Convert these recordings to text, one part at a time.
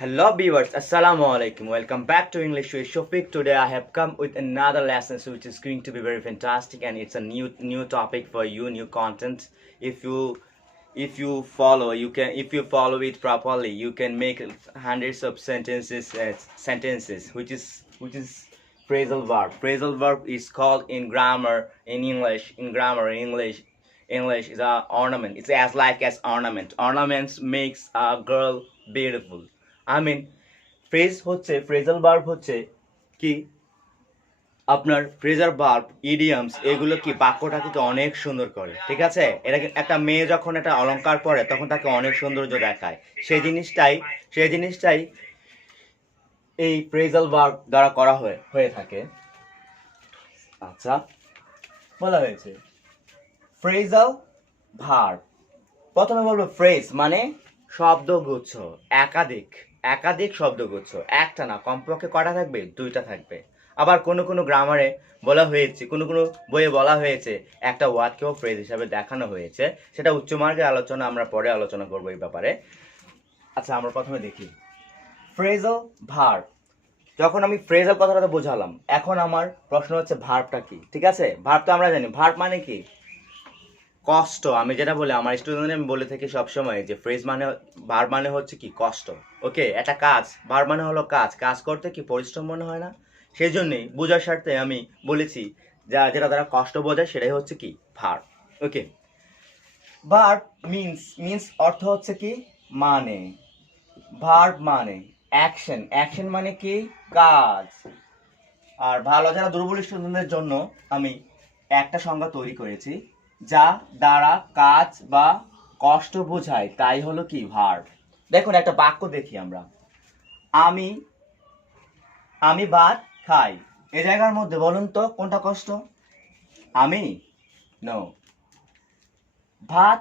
Hello viewers, Assalamu alaikum. Welcome back to English with Shofik. Today I have come with another lesson which is going to be very fantastic, and it's a new topic for you, new content. If you follow, if you follow it properly, you can make hundreds of sentences which is phrasal verb. Phrasal verb is called in grammar in English is a ornament. It's as like as ornament. Ornaments makes a girl beautiful. I mean, phrasal verb হচ্ছে কি আপনার phrasal verb idioms এগুলো কি বাক্যটাকে অনেক সুন্দর করে, ঠিক আছে? এটা একটা মেয়ে যখন একটা অলংকার পরে তখন তাকে অনেক সৌন্দর্য দেখায়। সেই জিনিসটাই এই ফ্রেজাল ভার্ব দ্বারা করা হয়ে থাকে। আচ্ছা, বলা হয়েছে ফ্রেজাল ভার্ব। প্রথমে বলবো ফ্রেজ মানে শব্দগুচ্ছ, একাধিক একাধিক শব্দগুচ্ছ, একটা না, কমপক্ষে কটা থাকবে? দুইটা থাকবে। আবার কোনো কোনো গ্রামারে বলা হয়েছে, কোনো কোনো বইয়ে বলা হয়েছে একটা ওয়ার্ডকেও ফ্রেজ হিসাবে দেখানো হয়েছে। সেটা উচ্চমার্গের আলোচনা, আমরা পরে আলোচনা করবো এই ব্যাপারে। আচ্ছা, আমরা প্রথমে দেখি ফ্রেজাল ভার্ব। যখন আমি ফ্রেজাল কথাটা বোঝালাম, এখন আমার প্রশ্ন হচ্ছে ভার্বটা কি, ঠিক আছে? ভার্ব তো আমরা জানি, ভার্ব মানে কি? কষ্ট। আমি যেটা বলি আমার স্টুডেন্টদের আমি বলে থাকি সবসময় যে ফ্রেজ মানে, ভার্ব মানে হচ্ছে কি কষ্ট। ওকে, একটা কাজ, ভার্ব মানে হলো কাজ। কাজ করতে কি পরিশ্রম মনে হয় না? সেই জন্যই বোঝার স্বার্থে আমি বলেছি যেটা দ্বারা কষ্ট বোঝায় সেটাই হচ্ছে কি ভার্ব। ওকে, ভার্ব মিন্স অর্থ হচ্ছে কি মানে, ভার্ব মানে অ্যাকশন। অ্যাকশন মানে কি কাজ। আর ভালো যারা দুর্বল স্টুডেন্টদের জন্য আমি একটা সংজ্ঞা তৈরি করেছি, যা দ্বারা কাজ বা কষ্ট বোঝায় তাই হলো কি ভার্ব। দেখুন একটা বাক্য দেখি আমরা। আমি আমি ভাত খাই। এ জায়গার মধ্যে বলুন তো কোনটা কষ্ট? আমি? নো। ভাত,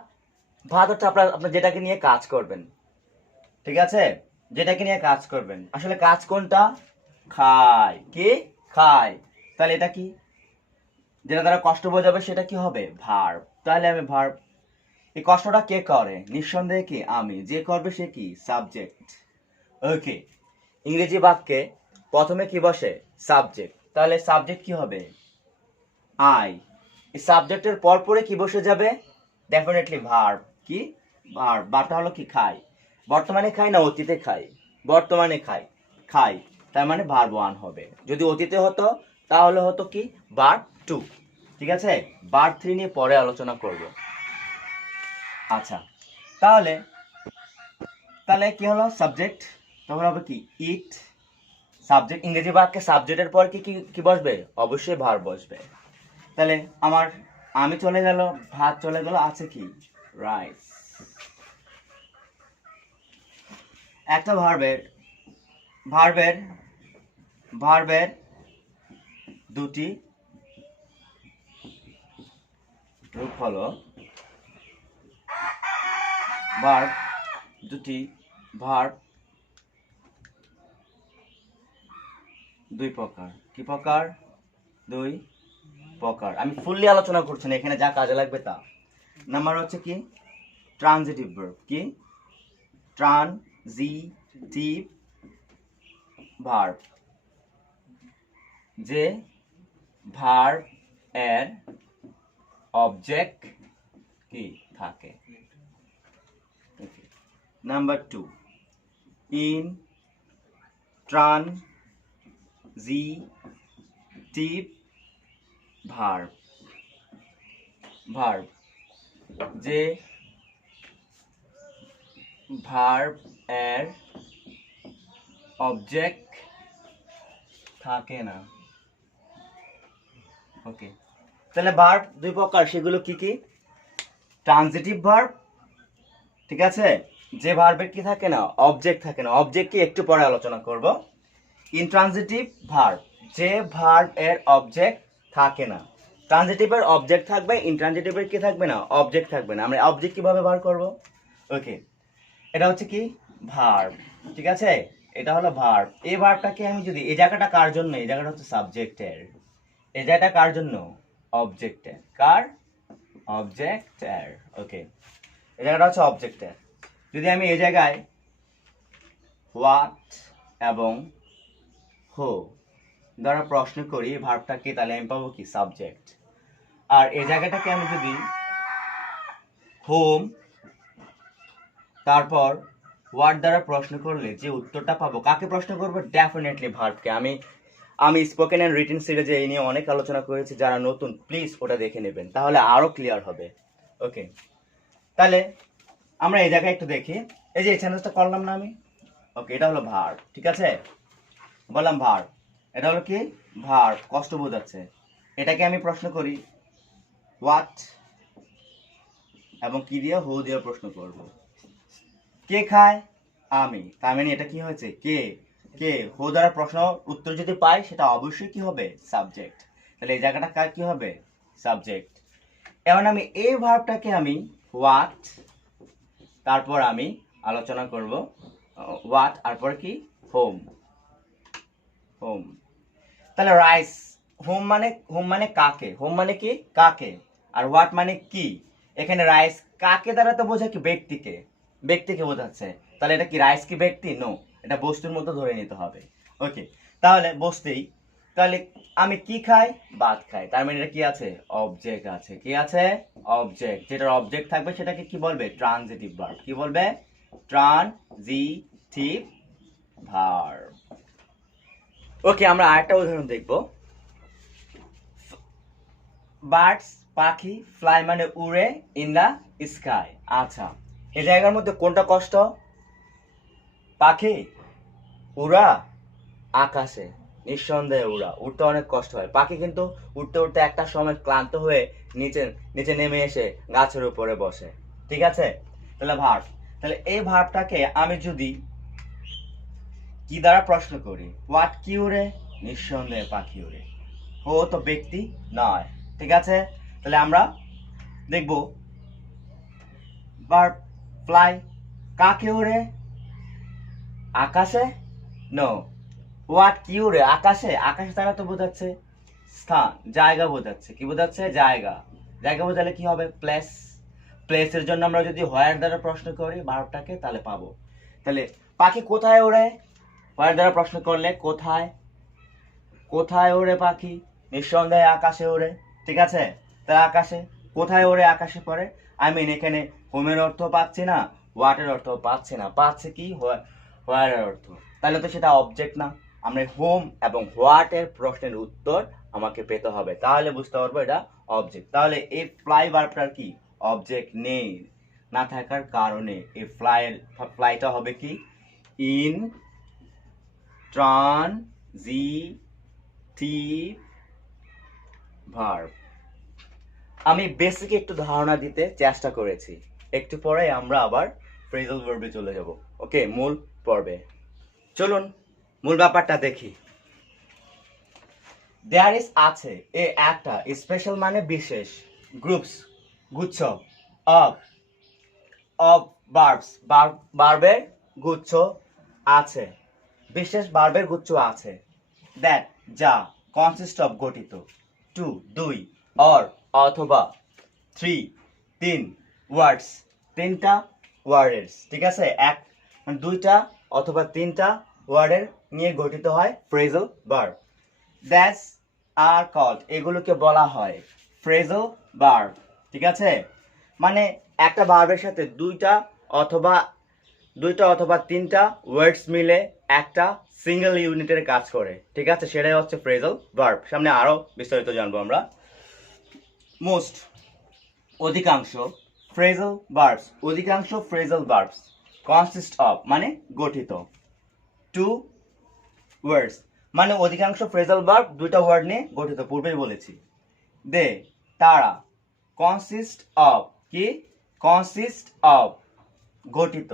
ভাত হচ্ছে আপনার যেটাকে নিয়ে কাজ করবেন, ঠিক আছে? যেটাকে নিয়ে কাজ করবেন, আসলে কাজ কোনটা? খাই। কি? খাই। তাহলে এটা কি? যেটা দ্বারা কষ্ট বোঝাবে সেটা কি হবে? ভার্ব। তাহলে আমি ভার্ব। এই কষ্টটা কে করে? নিঃসন্দেহে কি আমি। যে করবে সে কি? সাবজেক্ট। ওকে, ইংরেজি বাক্যে প্রথমে কি বসে? সাবজেক্ট। তাহলে সাবজেক্ট কি হবে? আই। এই সাবজেক্টের পর পরে কি বসে যাবে? Definitely verb. কি? ভার্ব। ভার্বটা হলো কি খাই। বর্তমানে খাই না অতীতে খাই? বর্তমানে খাই। খাই, তার মানে ভার্ব 1 হবে। যদি অতীতে হতো তাহলে হতো কি ভার্ব 2। ঠিক আছে, ভার্ব 3 নিয়ে পরে আলোচনা করব। আচ্ছা, তাহলে তাহলে কি হলো? সাবজেক্ট। তখন হবে কি ইট। সাবজেক্ট, ইংরেজি বাক্যে সাবজেক্টের পর কি কি কি বসবে? অবশ্যই ভার্ব বসবে। তাহলে আমার আমি চলে গেল, ভাত চলে গেল, আছে কি? রাইস। একটা ভার্বের ভার্বের ভার্বের দুটি রূপ হলো, ভার্ব দুটি, ভার্ব দুই প্রকার। কি প্রকার? দুই প্রকার। আমি ফুললি আলোচনা করছি না, এখানে যা কাজে লাগবে তা। নাম্বার হচ্ছে কি ট্রানজিটিভ ভার্ব। কি? ট্রানজিটিভ ভার্ব, যে ভার্ব এর অবজেক্ট কি থাকে। Number 2, in transitive verb, verb যে ভার্ব এর অবজেক্ট থাকে না। ওকে, তাহলে ভার্ব দুই প্রকার, সেগুলো কি কি? ট্রানজিটিভ ভার্ব, ঠিক আছে, যে ভার্বের কি থাকে না? অবজেক্ট থাকে না। অবজেক্ট কি একটু পরে আলোচনা করব। ইনট্রানজিটিভ ভার্ব, যে ভার্ব এর অবজেক্ট থাকে না। ট্রানজিটিভের অবজেক্ট থাকবে, ইনট্রানজিটিভের কি থাকবে না? অবজেক্ট থাকবে না। আমরা অবজেক্ট কিভাবে বার করব? ওকে, এটা হচ্ছে কি ভার্ব, ঠিক আছে? এটা হলো ভার্ব। এই ভার্বটাকে আমি যদি, এই জায়গাটা কার জন্য? এই জায়গাটা হচ্ছে সাবজেক্টের। এই জায়গাটা কার জন্য? অবজেক্টের। কার? অবজেক্টের। ওকে, এই জায়গাটা হচ্ছে অবজেক্টের। যদি আমি এই জায়গায় হোয়াট এবং হো দ্বারা প্রশ্ন করি ভার্বটাকে, তাহলে আমি পাবো কি সাবজেক্ট। আর এই জায়গাটাকে আমি যদি হোম তারপর হোয়াট দ্বারা প্রশ্ন করলে যে উত্তরটা পাবো, কাকে প্রশ্ন করবো? ডেফিনেটলি ভার্বকে। আমি স্পোকেন অ্যান্ড রিটেন সিরিজে এই নিয়ে অনেক আলোচনা করেছি, যারা নতুন প্লিজ ওটা দেখে নেবেন, তাহলে আরো ক্লিয়ার হবে। ওকে, তাহলে আমরা এই জায়গায় একটু দেখি, এই যে এই চ্যালেঞ্জটা করলাম না আমি, ওকে, এটা হলো ভার্ব, ঠিক আছে, বললাম ভার্ব, এটা হলো কি ভার্ব, কষ্ট বোঝাচ্ছে। এটাকে আমি প্রশ্ন করি হোয়াট এবং কি দিয়ে, হু দিয়ে প্রশ্ন করব। কে খায়? আমি, তার মানে এটা কি হয়েছে কে, কে হু দ্বারা প্রশ্ন উত্তর যদি পাই সেটা অবশ্যই কি হবে সাবজেক্ট, তাহলে এই জায়গাটা কার কি হবে সাবজেক্ট। এবার আমি এই ভার্বটাকে আমি হোয়াট, তারপর আমি আলোচনা করব হোয়াট আর পর কি হোম, হোম, তাহলে রাইস, হোম মানে কাকে, হোম মানে কি কাকে, আর হোয়াট মানে কি। এখানে রাইস কাকে দ্বারা তো বোঝায় কি ব্যক্তিকে, ব্যক্তিকে বোঝাচ্ছে, তাহলে এটা কি রাইস কি ব্যক্তি? নো, এটা বস্তুর মতো ধরে নিতে হবে। ওকে, তাহলে বস্তুই, তাহলে আমি কি খাই? ভাত খাই, তার মানে এটা কি আছে অবজেক্ট আছে, কি আছে অবজেক্ট, যেটার অবজেক্ট থাকবে সেটাকে কি বলবে ট্রানজিটিভ ভার্ব, কি বলবে ট্রানজিটিভ ভার্ব। ওকে, আমরা আরেকটা উদাহরণ দেখব। বার্ডস পাখি, ফ্লাই মানে উড়ে, ইন দা স্কাই। আচ্ছা, এই জায়গার মধ্যে কোনটা কষ্ট? পাখি, উড়া, আকাশে, নিঃসন্দেহে উড়া, উঠতে অনেক কষ্ট হয়। পাখি কিন্তু উঠতে উঠতে একটা সময় ক্লান্ত হয়ে নিচে নিচে নেমে এসে গাছের উপরে বসে, ঠিক আছে। তাহলে ভার্ব, তাহলে এই ভার্বটাকে আমি যদি কি দ্বারা প্রশ্ন করি, হোয়াট কি উড়ে? নিঃসন্দেহে পাখি উড়ে। হো তো ব্যক্তি নয়, ঠিক আছে। তাহলে আমরা দেখব ভার্ব ফ্লাই, কাকে উড়ে? আকাশে? নো, হোয়াট কি উড়ে? আকাশে, আকাশে তারা তো বোঝাচ্ছে স্থান, জায়গা বোঝাচ্ছে, কি বোঝাচ্ছে জায়গা, জায়গা বোঝালে কি হবে প্লেস, প্লেসের জন্য আমরা যদি হোয়ার দ্বারা প্রশ্ন করি ভার্বটাকে তাহলে পাবো। তাহলে পাখি কোথায় ওড়ে? হোয়ার দ্বারা প্রশ্ন করলে কোথায়, কোথায় ওড়ে পাখি? নিঃসন্দেহে আকাশে ওড়ে, ঠিক আছে। তাহলে আকাশে, কোথায় ওড়ে? আকাশে পড়ে। এখানে হোমের অর্থ পাচ্ছি না, হোয়াটের অর্থ পাচ্ছি না, পাচ্ছে কি হোয়ারের অর্থ, তাহলে তো সেটা অবজেক্ট না। আমরা হোম এবং হোয়াটের প্রশ্নের উত্তর আমাকে পেতে হবে, তাহলে বুঝতে পারবো এটা অবজেক্ট। তাহলে এই ফ্লাই ভার্বটার কি অবজেক্ট নেই, না থাকার কারণে এই ফ্লাইটা হবে কি ইন ট্রানজিটিভ ভার্ব। আমি বেসিক একটু ধারণা দিতে চেষ্টা করেছি, একটু পরে আমরা আবার ফ্রেজাল ভার্বে চলে যাব। ওকে, মূল পর্বে চলুন, মূল ব্যাপারটা দেখি। দেয়ার ইজ আছে, এ একটা, স্পেশাল মানে বিশেষ, গ্রুপস গুচ্ছ, অফ অফ ভার্বস ভার্বের গুচ্ছ আছে, বিশেষ ভার্বের গুচ্ছ আছে, দ্যাট যা, কনসিস্ট অফ গঠিত, টু দুই, অর অথবা, থ্রি তিন, ওয়ার্ডস তিনটা ওয়ার্ডের, ঠিক আছে, এক মানে দুইটা অথবা তিনটা ওয়ার্ডের নিয়ে গঠিত হয় phrasal verb. That's are called, এগুলোকে বলা হয় ফ্রেজাল ভার্ব, ঠিক আছে। মানে একটা ভার্বের সাথে দুইটা অথবা তিনটা ওয়ার্ডস মিলে একটা সিঙ্গেল ইউনিটের কাজ করে, ঠিক আছে, সেটাই হচ্ছে ফ্রেজাল ভার্ব। সামনে আরো বিস্তারিত জানবো আমরা। মোস্ট, অধিকাংশ, ফ্রেজাল ভার্বস, অধিকাংশ ফ্রেজাল ভার্বস, কনসিস্ট অফ মানে গঠিত, টু ওয়ার্ডস মানে অধিকাংশ ফ্রেজাল ভার্ব দুইটা ওয়ার্ড নিয়ে গঠিত, পূর্বেই বলেছি। দে তারা, কনসিস্ট অফ কি কনসিস্ট অফ গঠিত,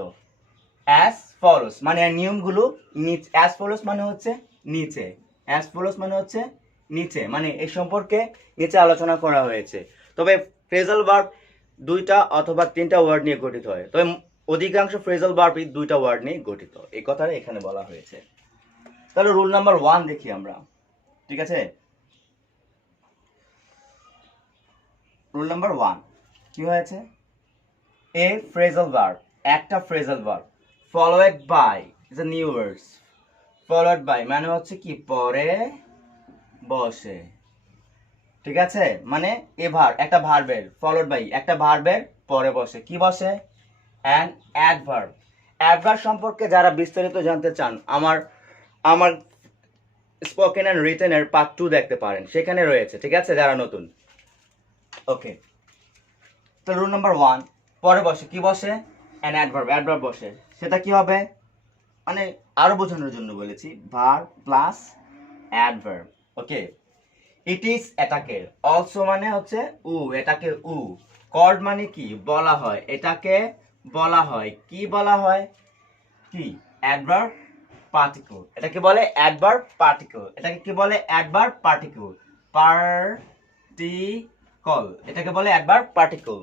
অ্যাজ ফলোস মানে নিয়মগুলো নিচে, অ্যাজ ফলোস মানে হচ্ছে নিচে, অ্যাজ ফলোস মানে হচ্ছে নিচে, মানে এই সম্পর্কে নিচে আলোচনা করা হয়েছে। তবে ফ্রেজাল ভার্ব দুইটা অথবা তিনটা ওয়ার্ড নিয়ে গঠিত হয়, তবে অধিকাংশ ফ্রেজাল ভার্বই দুইটা ওয়ার্ড নিয়ে গঠিত, এই কথাটা এখানে বলা হয়েছে। তাহলে রুল নাম্বার 1 দেখি আমরা, ঠিক আছে। রুল নাম্বার 1 কি হয়েছে, এ ফ্রেজাল ভার্ব, একটা phrasal verb followed by it's a new words followed by মানে হচ্ছে কি পরে বসে, ঠিক আছে, মানে একটা ভার্বের ফলোড বাই একটা ভার্বের পরে বসে কি বসে অ্যান অ্যাডভার্ব। অ্যাডভার্ব সম্পর্কে যারা বিস্তারিত জানতে চান আমার আমার স্পোকেন অ্যান্ড রিটেন এর পার্ট 2 দেখতে পারেন, সেখানে রয়েছে, ঠিক আছে, যারা নতুন। ওকে, তো রুল নাম্বার 1, পরে বসে কি বসে অ্যান অ্যাডভার্ব, অ্যাডভার্ব বসে, সেটা কি হবে, মানে আরো বোঝানোর জন্য বলেছি, verb plus adverb. Okay, it is অ্যাটাকের, অলসো মানে হচ্ছে এটাকে কল্ড মানে কি বলা হয়, এটাকে বলা হয় কি বলা হয় কি অ্যাডভার্ব পার্টিকল, এটাকে বলে অ্যাডভার্ব পার্টিকল, এটাকে কি বলে অ্যাডভার্ব পার্টিকল, পার্টিকল, এটাকে বলে অ্যাডভার্ব পার্টিকল।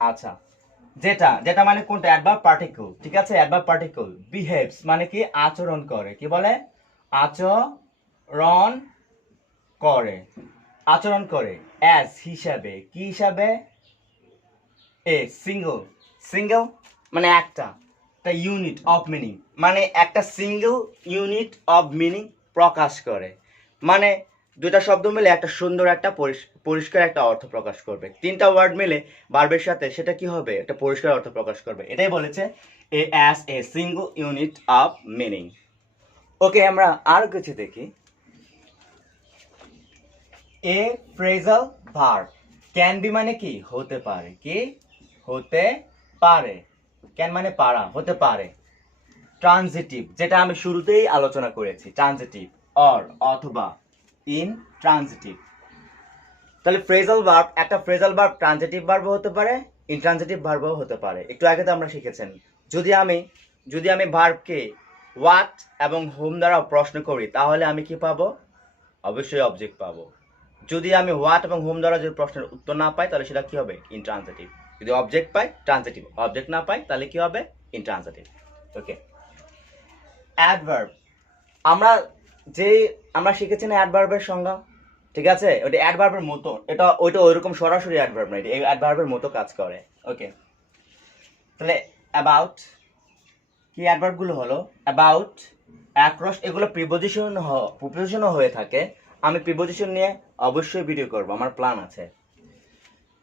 আচ্ছা, যেটা যেটা মানে কোনটা অ্যাডভার্ব পার্টিকল, ঠিক আছে, অ্যাডভার্ব পার্টিকল। বিহেভস মানে কি আচরণ করে, কি বলে আচরণ করে, আচরণ করে। অ্যাজ হিসাবে, কি হিসাবে এ সিঙ্গল, সিঙ্গেল মানে একটা ইউনিট অফ মিনিং, মানে একটা সিঙ্গেল ইউনিট অফ মিনিং প্রকাশ করে, মানে দুটা শব্দ মিলে একটা সুন্দর একটা পরিষ্কার একটা অর্থ প্রকাশ করবে, তিনটা ওয়ার্ড মিলে ভার্বের সাথে সেটা কি হবে একটা পরিষ্কার অর্থ প্রকাশ করবে, এটাই বলেছে এ as a single unit of meaning. Okay, আমরা আর কিছু দেখি। A phrasal verb can be মানে কি হতে পারে, কি হতে পারে, ক্যান মানে পারা, হতে পারে। ট্রানজিটিভ যেটা আমি শুরুতেই আলোচনা করেছি, ট্রানজিটিভ অর অথবা ইন ট্রানজিটিভ। তাহলে ফ্রেজাল ভার্ব, একটা ফ্রেজাল ভার্ব ট্রানজিটিভ ভার্বও হতে পারে, ইনট্রানজিটিভ ভার্বও হতে পারে। একটু আগে তো আমরা শিখেছেন, যদি আমি ভার্বকে হোয়াট এবং হোম দ্বারা প্রশ্ন করি তাহলে আমি কি পাবো, অবশ্যই অবজেক্ট পাবো। যদি আমি হোয়াট এবং হোম দ্বারা যদি প্রশ্নের উত্তর না পাই তাহলে সেটা কি হবে ইনট্রানজিটিভ। যদি অবজেক্ট পাই ট্রানজিটিভ, অবজেক্ট না পাই তাহলে কি হবে ইনট্রানজিটিভ। ওকে, অ্যাডভার্ব আমরা শিখেছি না অ্যাডভার্বের সংজ্ঞা, ঠিক আছে, ওটা অ্যাডভার্বের মতো, ওইটা ওইরকম সরাসরি অ্যাডভার্ব না, এটা অ্যাডভার্বের মতো কাজ করে। ওকে, তাহলে অ্যাবাউট কি অ্যাডভার্ব গুলো হলো অ্যাবাউট, অ্যাক্রস, এগুলো প্রিপোজিশনও হয়ে থাকে। আমি প্রিপোজিশন নিয়ে অবশ্যই ভিডিও করব, আমার প্ল্যান আছে।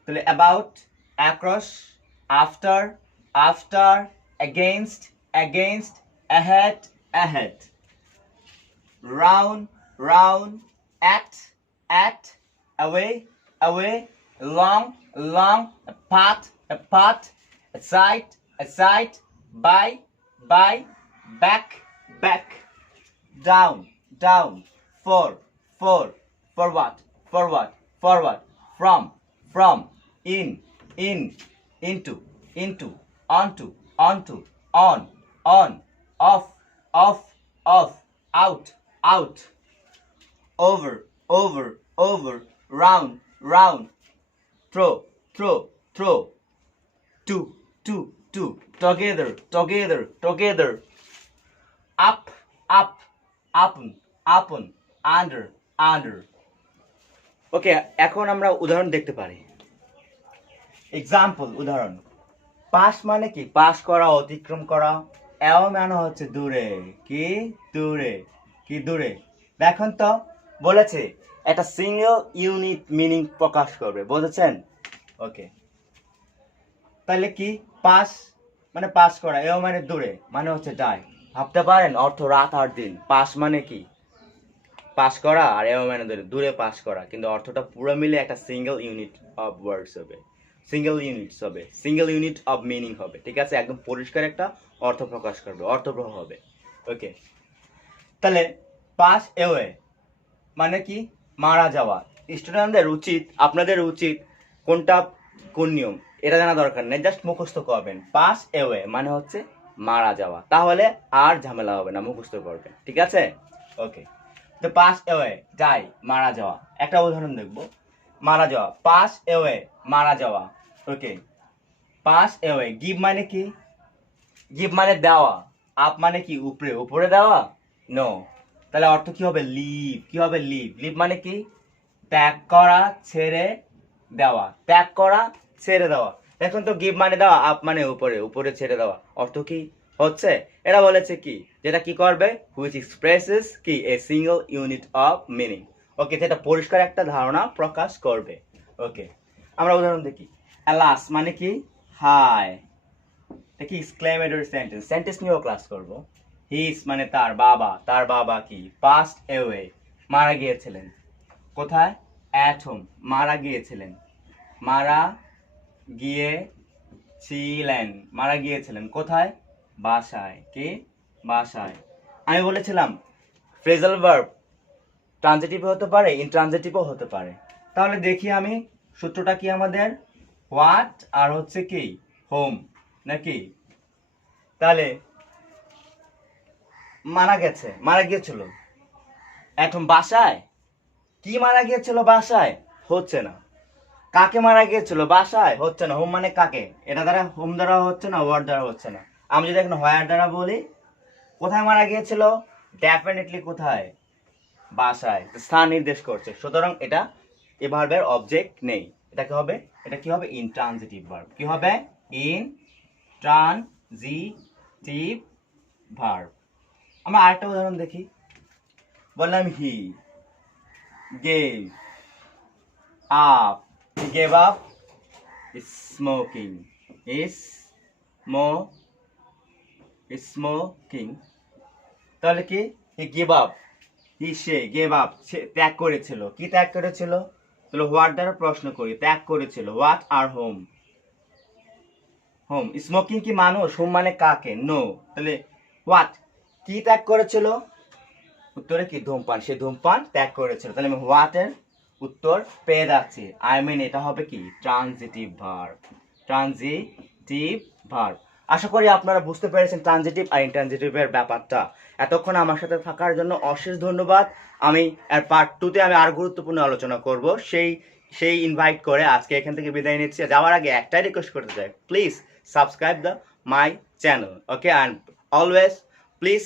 তাহলে about, across, after, after, against, against, ahead, ahead, round, round, at, away, away, long, long, apart, aside, by, back, down, forward, from, in, into, onto, on, off, out, over, round, throw, to, together, up, upon, under. ওকে, এখন আমরা উদাহরণ দেখতে পারি। Example, উদাহরণ। Pass মানে কি pass করা, অতিক্রম করা। এও মানে হচ্ছে দূরে, কি দূরে। দেখুন তো বলেছে একটা সিঙ্গেল ইউনিট মিনিং প্রকাশ করবে, বুঝেছেন? ওকে, তাহলে কি পাস মানে পাস করা, এও মানে দূরে, মানে হচ্ছে ডাই। ভাবতে পারেন অর্থ রাত আর দিন। পাস মানে কি পাস করা, আর এও মানে দূরে পাস করা, কিন্তু অর্থটা পুরো মিলে একটা সিঙ্গেল ইউনিট অফ ওয়ার্ডস হবে, সিঙ্গেল ইউনিট অফ মিনিং হবে, ঠিক আছে, একদম পরিষ্কার একটা অর্থ প্রকাশ করবে, অর্থবহ হবে। ওকে, তাহলে পাস এওয়ে মানে কি মারা যাওয়া। স্টুডেন্টদের আপনাদের উচিত কোন নিয়ম এটা জানা দরকার নেই, জাস্ট মুখস্থ করবেন। পাস এওয়ে মানে হচ্ছে মারা যাওয়া, তাহলে আর ঝামেলা হবে না, মুখস্থ করবেন, ঠিক আছে। ওকে, তো পাস এওয়ে যাই, মারা যাওয়া। একটা উদাহরণ দেখব, মারা যাওয়া, পাস এওয়ে মারা যাওয়া। ওকে, পাস এওয়ে। গিভ মানে কি গিভ মানে দেওয়া। আপ মানে কি উপরে দেওয়া, নো। তাহলে অর্থ কি হবে লিভ, লিভ মানে কি ত্যাগ করা, ছেড়ে দেওয়া, দেখুন তো গিভ মানে দেওয়া, আপ মানে উপরে ছেড়ে দেওয়া, অর্থ কি হচ্ছে এটা বলেছে কি যেটা কি করবে হুইচ এক্সপ্রেসেস কি a single unit of meaning okay যেটা পরিষ্কার একটা ধারণা প্রকাশ করবে ওকে আমরা উদাহরণ দেখি অ্যালাস মানে কি হাই দেখি এক্সক্লেমেটরি সেন্টেন্স সেন্টেন্স নিয়েও ক্লাস করব হিস মানে তার বাবা কি পাস্ট অ্যাওয়ে মারা গিয়েছিলেন কোথায় অ্যাট হোম মারা গিয়েছিলেন মারা গিয়েছিলেন কোথায় বাসায় কি বাসায় আমি বলেছিলাম ফ্রেজাল ভার্ব ট্রানজিটিভ হতে পারে ইনট্রানজিটিভও হতে পারে তাহলে দেখি আমি সূত্রটা কি আমাদের হোয়াট আর হচ্ছে কি হোম নাকি তাহলে মারা গিয়েছিল এখন বাসায় কি মারা গিয়েছিল বাসায় হচ্ছে না কাকে মারা গিয়েছিল বাসায় হচ্ছে না হোম মানে কাকে এটা দ্বারা হোম দ্বারা হচ্ছে না ওয়ার্ড দ্বারা হচ্ছে না আমি যদি এখন হোয়ার দ্বারা বলি কোথায় মারা গিয়েছিল ডেফিনেটলি কোথায় বাসায় স্থান নির্দেশ করছে সুতরাং এটা এই ভার্বের অবজেক্ট নেই এটা কি হবে ইনট্রানজিটিভ ভার্ব কি হবে ইনট্রানজিটিভ ভার্ব আমরা আরেকটা উদাহরণ দেখি বললাম he gave up gave up smoking smoking তাহলে কি হি গিভ আপ সে গেভ আপ সে ত্যাগ করেছিল কি ত্যাগ করেছিল তাহলে হোয়াট দ্বারা প্রশ্ন করি ত্যাগ করেছিল হোয়াট আর হোম স্মোকিং কি মানুষ হোম মানে কাকে নো তাহলে হোয়াট কি ত্যাগ করেছিল উত্তরে কি ধূমপান সে ধূমপান ত্যাগ করেছিল তাহলে আমি হোয়াট এর উত্তর পেয়ে যাচ্ছি এটা হবে কি ট্রানজিটিভ ভার্ব আশা করি আপনারা বুঝতে পেরেছেন ট্রানজিটিভ আর ইনট্রানজিটিভের ব্যাপারটা এতক্ষণ আমার সাথে থাকার জন্য অশেষ ধন্যবাদ আমি এর পার্ট 2 তে আমি আরো গুরুত্বপূর্ণ আলোচনা করব সেই ইনভাইট করে আজকে এখান থেকে বিদায় নিচ্ছি যাওয়ার আগে একটাই রিকোয়েস্ট করতে চাই please subscribe my channel okay and always please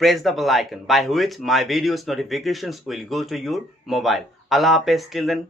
press the bell icon by which my videos notifications will go to your mobile. Allah Hafiz till then.